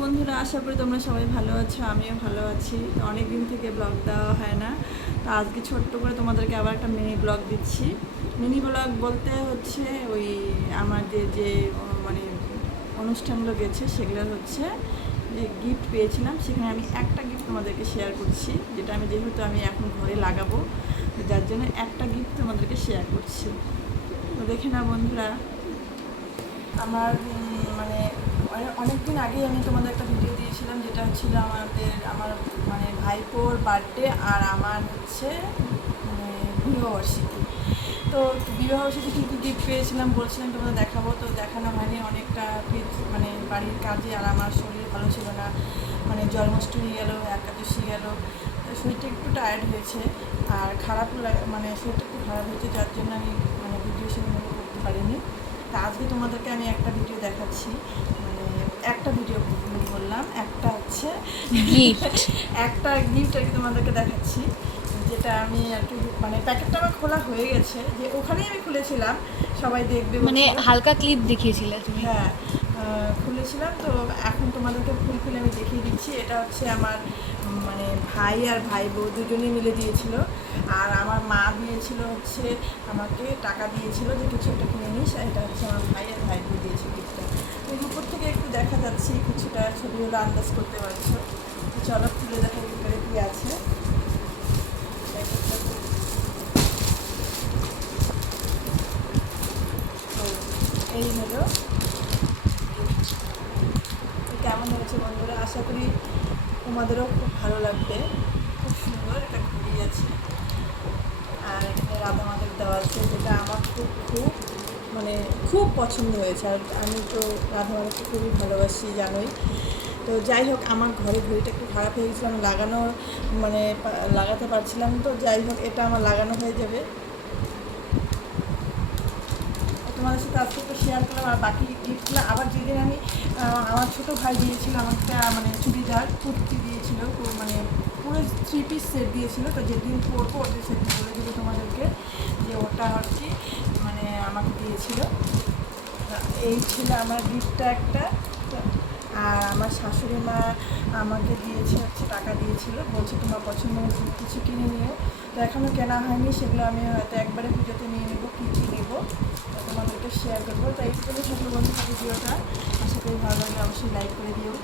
বন্ধুরা, আশা করি তোমরা সবাই ভালো আছো, আমিও ভালো আছি। অনেক দিন থেকে ব্লগ দেওয়া হয় না। তো আজকে ছোট্ট করে তোমাদেরকে আবার একটা মিনি ব্লগ দিচ্ছি। মিনি ব্লগ বলতে হচ্ছে ওই আমাদের যে মানে অনুষ্ঠানগুলো গেছে, সেগুলো হচ্ছে যে গিফট পেয়েছিলাম। সেখানে আমি একটা গিফট তোমাদেরকে শেয়ার করছি, যেটা আমি যেহেতু আমি এখন ঘরে লাগাবো যার জন্য একটা গিফট তোমাদেরকে শেয়ার করছি। তো দেখে না বন্ধুরা, আমার অনেক দিন আগেই আমি তোমাদের একটা ভিডিও দিয়েছিলাম, যেটা ছিল আমাদের, আমার মানে ভাইপোর বার্থডে আর আমার হচ্ছে মানে বিবাহবার্ষিকী তো বিবাহবার্ষিকী কী কী গিফট পেয়েছিলাম বলছিলাম তোমাদের দেখাবো। তো দেখানো হয়নি, অনেকটা মানে বাড়ির কাজে আর আমার শরীর ভালো ছিল না। মানে জন্মাষ্টমী গেল, একাদশী গেল শরীরটা একটু টায়ার্ড হয়েছে। আর খারাপ মানে শরীরটা একটু খারাপ হয়েছে, যার জন্য আমি মানে ভিডিও সেরকম করতে পারিনি। তা আজকে তোমাদেরকে আমি একটা ভিডিও দেখাচ্ছি। মানে একটা ভিডিও বললাম একটা হচ্ছে গিফট একটা গিফট আর কি তোমাদেরকে দেখাচ্ছি যেটা আমি আর কি মানে প্যাকেটটা আমার খোলা হয়ে গেছে যে ওখানেই আমি খুলেছিলাম সবাই দেখবে মানে হালকা ক্লিপ দেখিয়েছিলে তুমি? হ্যাঁ খুলেছিলাম তো এখন তোমাদেরকে ফুল খুলে আমি দেখিয়ে দিচ্ছি এটা হচ্ছে আমার মানে ভাই আর ভাই বউ দুজনেই মিলে দিয়েছিল আর আমার মা দিয়েছিল হচ্ছে আমাকে টাকা দিয়েছিল যে কিছু একটা কিনে নিস এটা হচ্ছে আমার ভাই আর ভাই বউ দিয়েছে গিফটটা এর উপর থেকে একটু দেখা যাচ্ছে, কিছুটা ছবিগুলো আন্দাজ করতে পারছ। চলো খুলে দেখা ভিতরে কী আছে। এই হলো। কেমন হয়েছে বন্ধুরা? আশা করি তোমাদেরও খুব ভালো লাগবে। খুব সুন্দর একটা ঘড়ি আছে। আর এখানে রাধা মাধব দেওয়া আছে, যেটা আমার খুব খুব মানে খুব পছন্দ হয়েছে আর আমি তো রাধা মাধবকে খুবই ভালোবাসি, জানোই। তো যাই হোক, আমার ঘরে ঘড়িটা একটু খারাপ হয়ে গেছিল, আমি লাগানো মানে লাগাতে পারছিলাম তো যাই হোক, এটা আমার লাগানো হয়ে যাবে। তোমাদের সাথে আজকে একটু শেয়ার করলাম, আর বাকি গিফটগুলো আবার যেদিন আমি আমার ছোটো ভাই দিয়েছিল আমাকে মানে চুড়িদার, কুর্তি দিয়েছিল মানে পুরো থ্রি পিস সেট দিয়েছিল, তো যেদিন পরবো ওদের সেদিন বলে দিল তোমাদেরকে যে ওটা হচ্ছে মানে আমাকে দিয়েছিল। এই ছিল আমার গিফটটা একটা। তো আর আমার শাশুড়ি মা আমাকে দিয়েছে, হচ্ছে টাকা দিয়েছিল। বলছে, তোমার পছন্দ মতো কিছু কিনে নিও। তো এখনও কেনা হয়নি, সেগুলো আমি হয়তো একবারে পুজোতে নিয়ে নেব, কী কী নেব তোমাদেরকে শেয়ার করব। তাই এই ছোটো বন্ধু ভিডিওটা। আশা করি ভালো লাগে অবশ্যই লাইক করে দিও।